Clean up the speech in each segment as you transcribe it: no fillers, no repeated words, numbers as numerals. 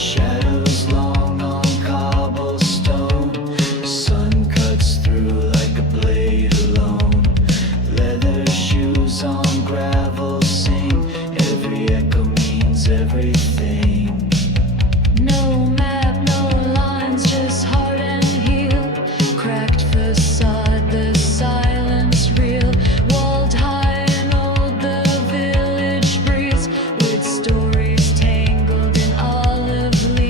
Shadows long on cobblestone. Sun cuts through like a blade alone. Leather shoes on gravel sing. Every echo means everything. No map, no lines, just heart and heel. Cracked facade, the silence real. Walled high and old, the village breeze. With stories tangled in olive leaves.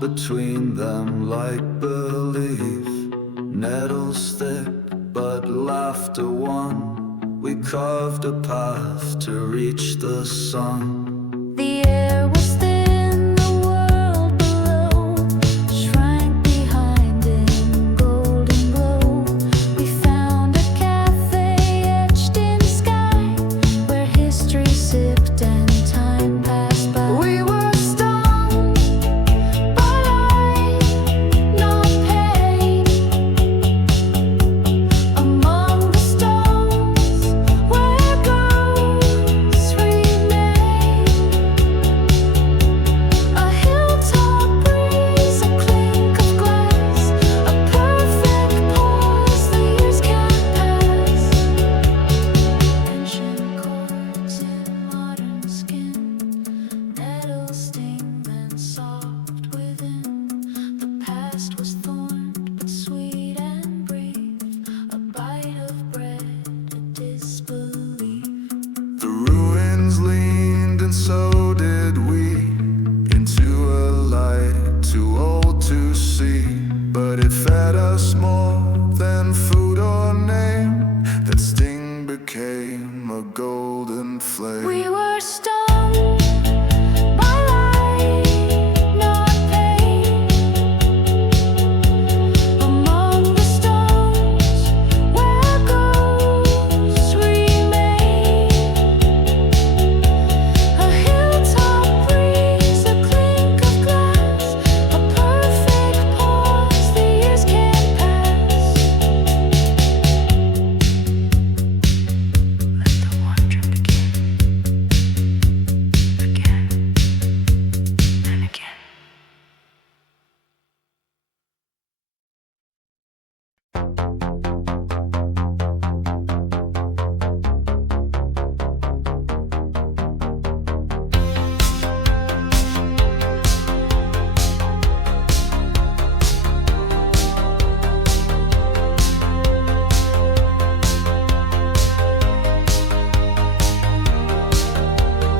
between them like belief. Nettles thick, but laughter won. We carved a path to reach the sun. The air was thin, the world below shrank behind in golden glow. We found a cafe etched in sky, where history sipped and time passed by. We were stung by light, not pain. Among the stones where ghosts remain. A hilltop breeze, a clink of glass, a perfect pause the years can't pass. Ancient chords in modern skin, nettles sting then soft within. The past was thorned but sweet and brief, a bite of bread, a disbelief. The ruins leaned and so did we, into a light too old to see. But it fed us more than food or name. That sting became a golden flame. We were stung by light, not pain. Among the stones where ghosts remain. A hilltop breeze, a clink of glass, a perfect pause the years can't pass. Let the wonder begin, again and again.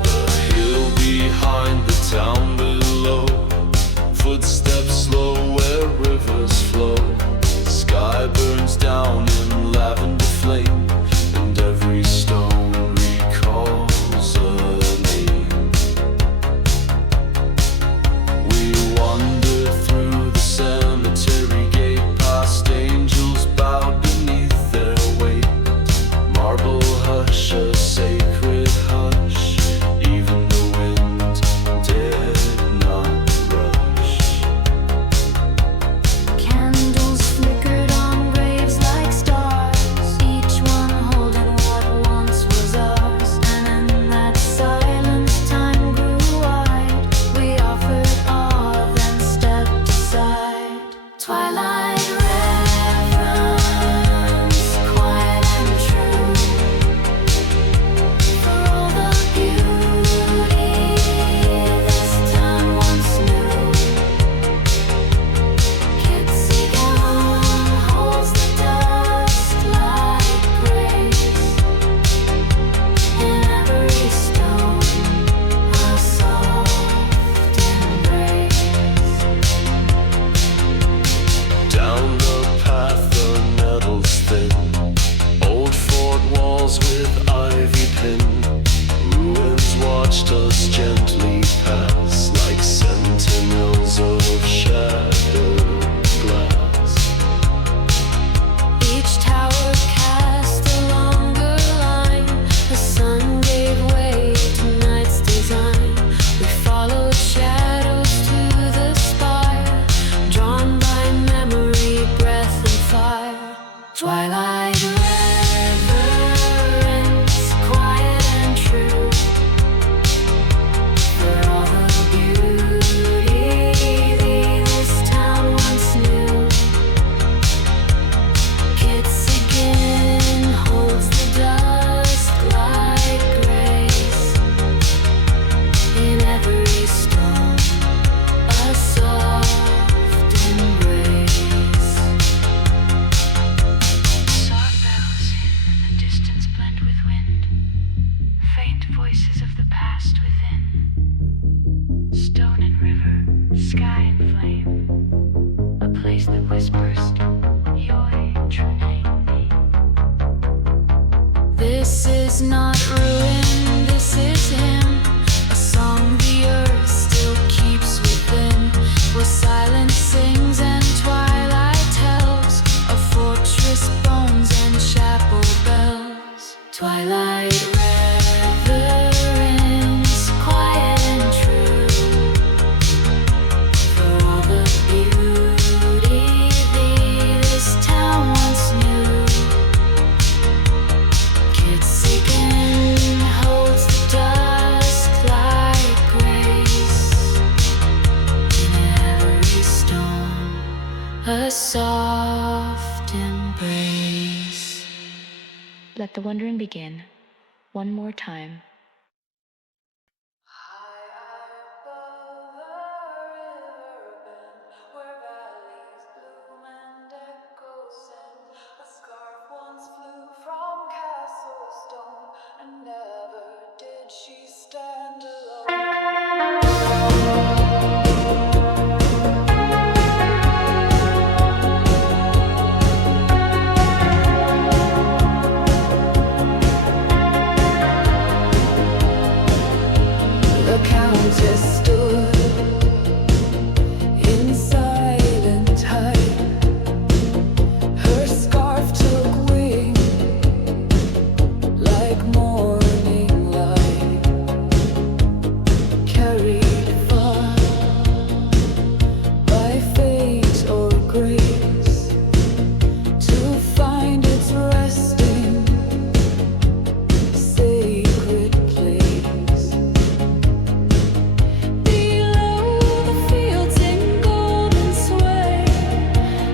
The hill behind the town below, footsteps slow where rivers flow. Sky burns down in lavender flame, and every stone recalls a name. We wandered through the cemetery gate, past angels bowed beneath their weight. Marble hush, a sacred hush, even the wind did not rush. Candles flickered on graves like stars, each one holding what once was ours. And in that silence, time grew wide. We offered awe, then stepped aside. Twilight reverence, quiet and true, for all the beauty this town once knew. Kitzigon holds the dust like grace, in every stone a soft embrace. voice that whispers your true name. This is not ruin, this is him. A song the earth still keeps within, where silence sings and twilight tells of fortress bones and chapel bells. Twilight reverence, quiet and true, for all the beauty this town once knew. Kids seeking holds the dusk like grace in every stone, a soft embrace. Let the wondering begin, one more time. High above the river bend, where valleys bloom and echoes send, a scarf once flew from castle stone, and never did she stand alone. The countess stood in silent height. Her scarf took wing like morning light, carried far by fate or grace, to find its resting sacred place. Below the fields in golden sway,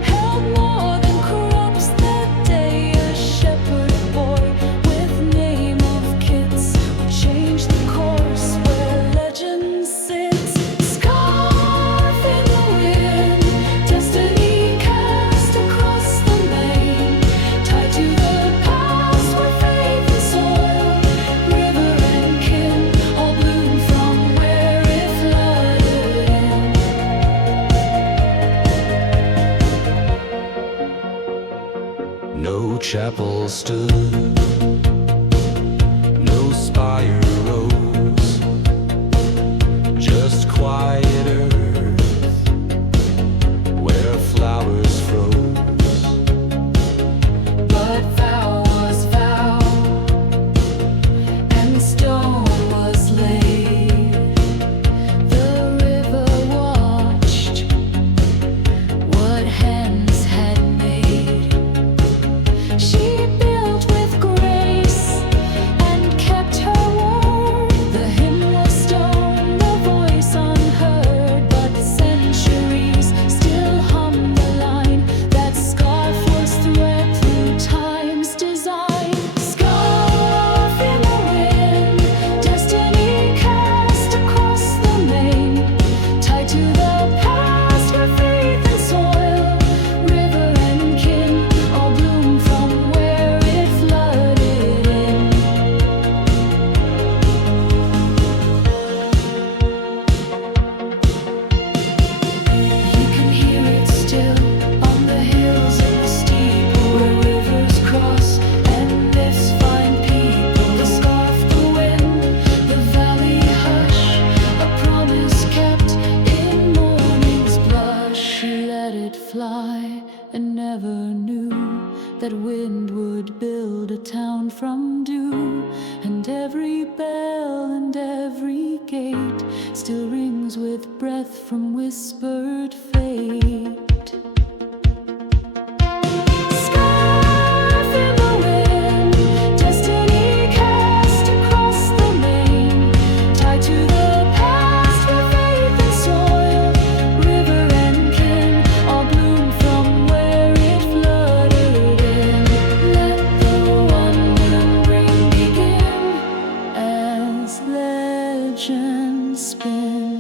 held more than crops that day. A shepherd boy with name of Kitts would change the course where legend sits. Scarf in the wind, destiny cast across the main, tied to the past where faith and soil, river and kin, all bloom from where it flooded in. No chapel stood, no spire rose, just quiet earth where flowers froze. But vow was vow, and stone was laid. The river watched what hands had made. She built with grace and kept her word. The hymn was stone, the voice unheard, but centuries still hum the line. That scarf was thread through time's design. Scarf in the wind, destiny cast across the main, tied to the past where faith and soil, river and kin, all bloom from where it flooded in. You can hear it still on the hills and the steeple, where rivers cross and myths find people. The scarf, the wind, the valley hush, a promise kept in morning's blush. She let it fly and never knew that wind would build a town from dew, and every bell and every gate still rings with breath from whispered fate. Scarf in the wind, destiny cast across the main, tied to the past where faith and soil, river and kin, all bloom from where it flooded in. Let the wandering begin as legends spin.